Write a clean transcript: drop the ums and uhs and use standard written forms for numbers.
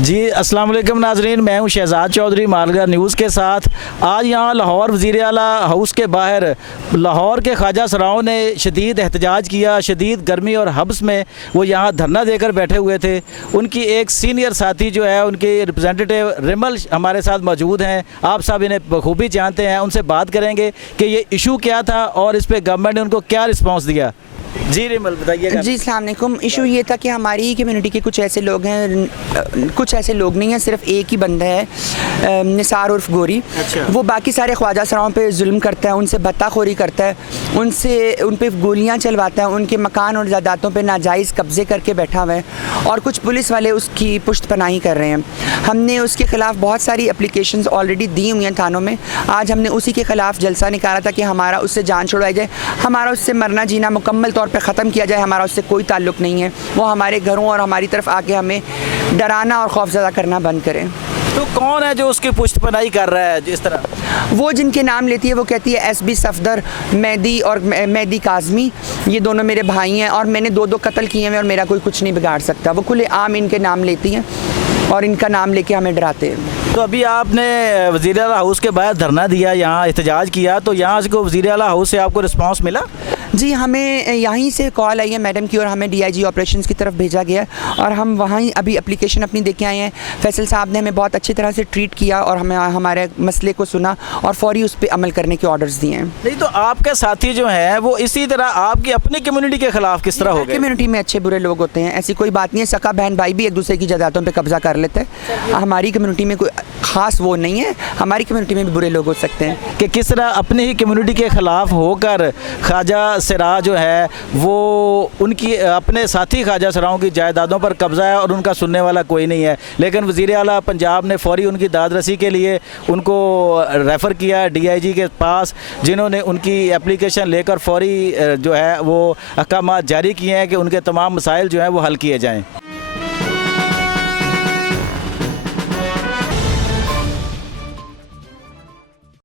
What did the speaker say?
जी अस्सलाम वालेकुम नाजरीन, मैं हूं शहजाद चौधरी मालगा न्यूज़ के साथ। आज यहाँ लाहौर वज़ीर आला हाउस के बाहर लाहौर के ख्वाजा सराओं ने शदीद एहतजाज किया। शदीद गर्मी और हब्स में वो यहाँ धरना देकर बैठे हुए थे। उनकी एक सीनियर साथी जो है, उनके रिप्रेजेंटेटिव रिमल हमारे साथ मौजूद हैं। आप सब इन्हें बखूबी जानते हैं, उनसे बात करेंगे कि ये इशू क्या था और इस पर गवर्नमेंट ने उनको क्या रिस्पॉन्स दिया। जी रिमल बताइएगा। जी अस्सलाम वालेकुम। इशू ये था कि हमारी ही कम्युनिटी के कुछ ऐसे लोग हैं, कुछ ऐसे लोग नहीं हैं, सिर्फ एक ही बंदा है निसार उर्फ गोरी। अच्छा। वो बाकी सारे ख्वाजा सराओं पे जुल्म करता है, उनसे बत्ताखोरी करता है, उन पे गोलियां चलवाता है, उनके मकान और जायदादों पे नाजायज़ कब्ज़े करके बैठा हुआ है और कुछ पुलिस वाले उसकी पुश्त पनाही कर रहे हैं। हमने उसके ख़िलाफ़ बहुत सारी एप्लीकेशंस ऑलरेडी दी हुई हैं थानों में। आज हमने उसी के ख़िलाफ़ जलसा निकाला था कि हमारा उससे जान छुड़वाई जाए, हमारा उससे मरना जीना मुकम्मल तौर पे ख़त्म किया जाए। हमारा उससे कोई ताल्लुक़ नहीं है। वो हमारे घरों और हमारी तरफ आके हमें डराना और खौफज़दा करना बंद करें। तो कौन है जो उसकी पुश्तपनाही कर रहा है जिस तरह? वो जिनके नाम लेती है वो कहती है SB सफदर, मेहदी और मेहदी काज़मी, ये दोनों मेरे भाई हैं और मैंने दो कत्ल किए हैं और मेरा कोई कुछ नहीं बिगाड़ सकता। वो खुले आम इनके नाम लेती हैं और इनका नाम लेके हमें डराते हैं। तो अभी आपने वज़ीर आला हाउस के बाहर धरना दिया, यहाँ एहतजाज किया, तो यहाँ से को वज़ीर आला हाउस से आपको रिस्पांस मिला? जी, हमें यहीं से कॉल आई है मैडम की और हमें DIG ऑपरेशंस की तरफ भेजा गया और हम वहाँ ही अभी एप्लीकेशन अपनी दे के आए हैं। फैसल साहब ने हमें बहुत अच्छी तरह से ट्रीट किया और हमें हमारे मसले को सुना और फौरी उस पर अमल करने के ऑर्डर्स दिए हैं। नहीं तो आपके साथी जो हैं वो इसी तरह आपकी अपनी कम्युनिटी के ख़िलाफ़ किस तरह हो गए? कम्युनिटी में अच्छे बुरे लोग होते हैं, ऐसी कोई बात नहीं है। सका बहन भाई भी एक दूसरे की जायदादों पे कब्जा कर लेते हैं। हमारी कम्युनिटी में कोई ख़ास वो नहीं है, हमारी कम्युनिटी में भी बुरे लोग हो सकते हैं। कि किस तरह अपनी ही कम्युनिटी के ख़िलाफ़ होकर ख्वाजा सरा जो है वो उनकी अपने साथी ख्वाजा सराओं की जायदादों पर कब्ज़ा है और उनका सुनने वाला कोई नहीं है। लेकिन वज़ीर आला पंजाब ने फौरी उनकी दादरसी के लिए उनको रेफ़र किया DIG के पास, जिन्होंने उनकी एप्लीकेशन लेकर फौरी जो है वो अहकाम जारी किए हैं कि उनके तमाम मसाइल जो हैं वो हल किए जाएँ।